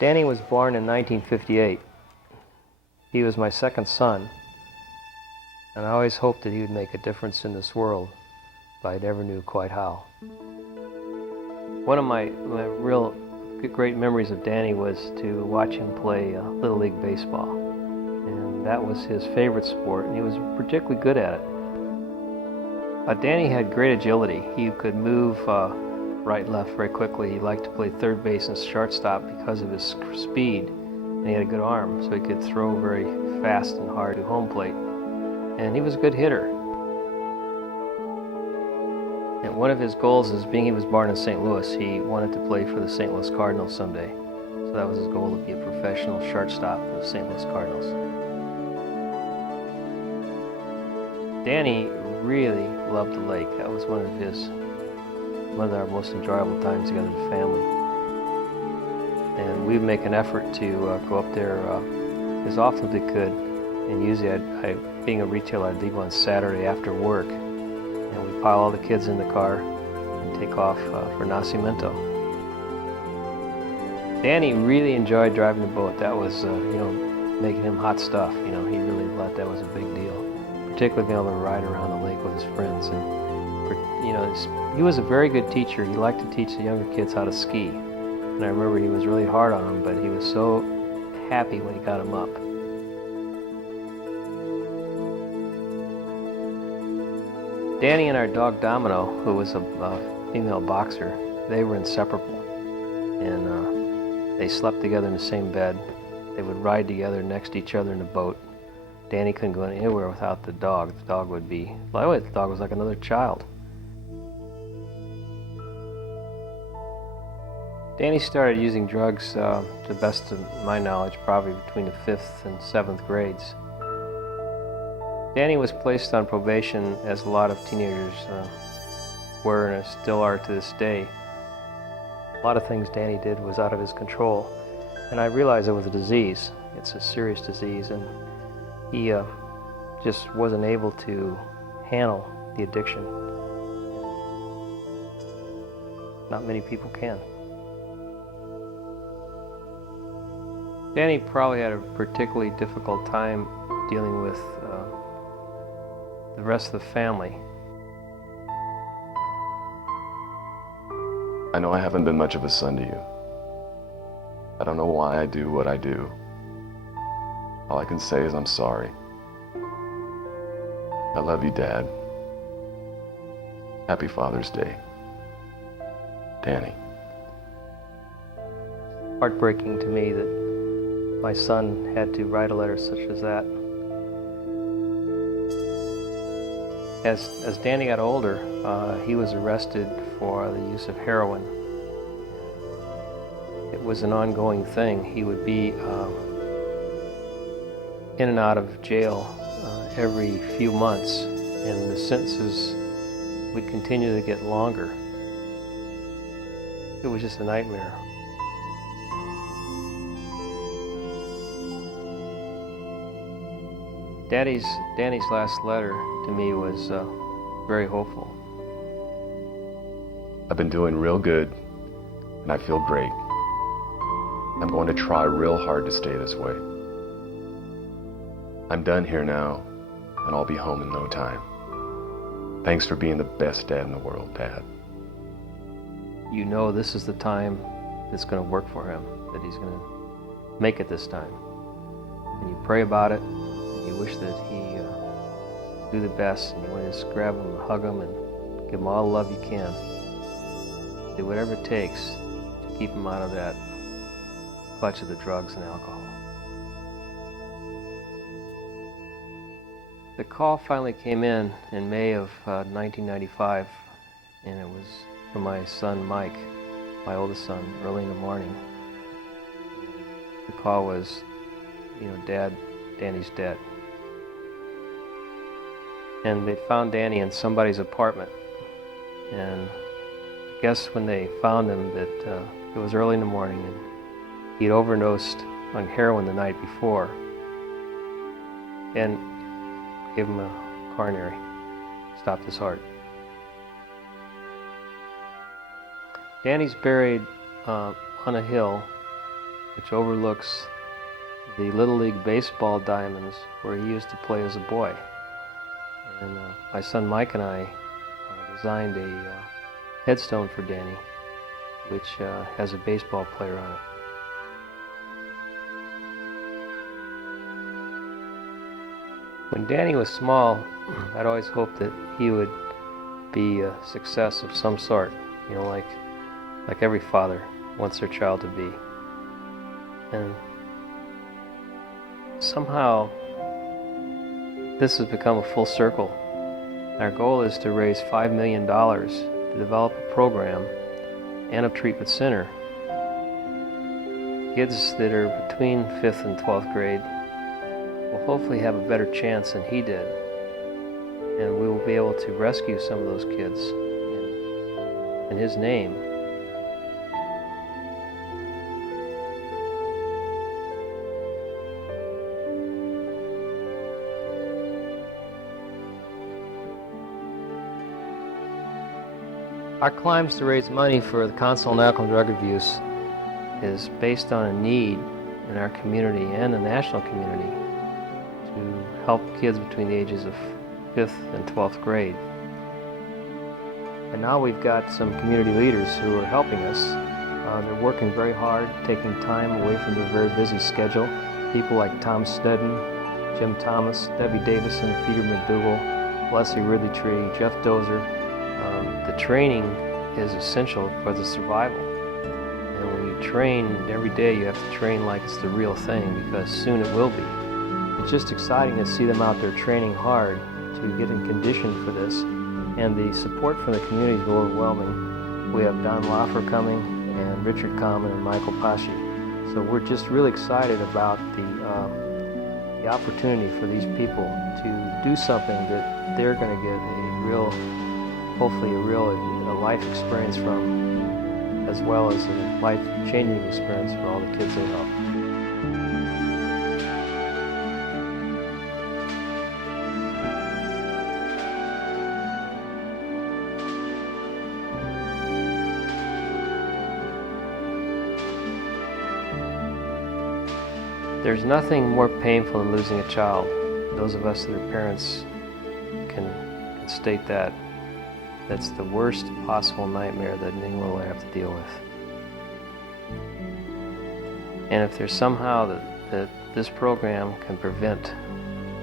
Danny was born in 1958. He was my second son, and I always hoped that he would make a difference in this world, but I never knew quite how. One of my real great memories of Danny was to watch him play Little League Baseball. And that was his favorite sport, and he was particularly good at it. Danny had great agility. He could move right and left very quickly. He liked to play third base and shortstop because of his speed, and he had a good arm, so he could throw very fast and hard to home plate. And he was a good hitter. And one of his goals is, being he was born in St. Louis, he wanted to play for the St. Louis Cardinals someday. So that was his goal, to be a professional shortstop for the St. Louis Cardinals. Danny really loved the lake. That was one of our most enjoyable times together as a family. And we'd make an effort to go up there as often as we could. And usually, being a retailer, I'd leave on Saturday after work. And we'd pile all the kids in the car and take off for Nacimiento. Danny really enjoyed driving the boat. That was, making him hot stuff. He really thought that was a big deal. Particularly being able to ride around the lake with his friends. And, he was a very good teacher. He liked to teach the younger kids how to ski. And I remember he was really hard on them, but he was so happy when he got them up. Danny and our dog Domino, who was a female boxer, they were inseparable. And they slept together in the same bed. They would ride together next to each other in the boat. Danny couldn't go anywhere without the dog. The dog would be, the dog was like another child. Danny started using drugs, to the best of my knowledge, probably between the 5th and 7th grades. Danny was placed on probation, as a lot of teenagers were and still are to this day. A lot of things Danny did was out of his control, and I realized it was a disease. It's a serious disease, and he just wasn't able to handle the addiction. Not many people can. Danny probably had a particularly difficult time dealing with the rest of the family. I know I haven't been much of a son to you. I don't know why I do what I do. All I can say is I'm sorry. I love you, Dad. Happy Father's Day. Danny. Heartbreaking to me that my son had to write a letter such as that. As Danny got older, he was arrested for the use of heroin. It was an ongoing thing. He would be in and out of jail every few months, and the sentences would continue to get longer. It was just a nightmare. Danny's last letter to me was very hopeful. I've been doing real good, and I feel great. I'm going to try real hard to stay this way. I'm done here now, and I'll be home in no time. Thanks for being the best dad in the world, Dad. You know this is the time that's going to work for him, that he's going to make it this time. And you pray about it, and you wish that he do the best, and you want to just grab him and hug him and give him all the love you can. Do whatever it takes to keep him out of that clutch of the drugs and alcohol. The call finally came in May of 1995, and it was from my son Mike, my oldest son, early in the morning. The call was, Dad, Danny's dead. And they found Danny in somebody's apartment. And I guess when they found him that it was early in the morning, and he'd overdosed on heroin the night before, and gave him a coronary, stopped his heart. Danny's buried on a hill which overlooks the Little League baseball diamonds where he used to play as a boy. And my son Mike and I designed a headstone for Danny, which has a baseball player on it. When Danny was small, I'd always hoped that he would be a success of some sort, you know, like every father wants their child to be. And somehow this has become a full circle. Our goal is to raise $5 million to develop a program and a treatment center. Kids that are between 5th and 12th grade will hopefully have a better chance than he did, and we will be able to rescue some of those kids in his name. Our climbs to raise money for the Council on Alcohol and Drug Abuse is based on a need in our community and the national community to help kids between the ages of 5th and 12th grade. And now we've got some community leaders who are helping us. They're working very hard, taking time away from their very busy schedule. People like Tom Snedden, Jim Thomas, Debbie Davison, Peter McDougall, Leslie Ridley-Tree, Jeff Dozer. The training is essential for the survival. And when you train every day, you have to train like it's the real thing, because soon it will be. It's just exciting to see them out there training hard to get in condition for this. And the support from the community is overwhelming. We have Don Loffer coming, and Richard Common, and Michael Pasci. So we're just really excited about the opportunity for these people to do something that they're going to get a real, hopefully a real life experience from, as well as a life-changing experience for all the kids they help. There's nothing more painful than losing a child. Those of us that are parents can state that. That's the worst possible nightmare that anyone will have to deal with. And if there's somehow that this program can prevent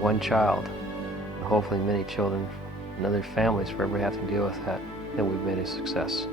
one child, and hopefully many children and other families forever have to deal with that, then we've made a success.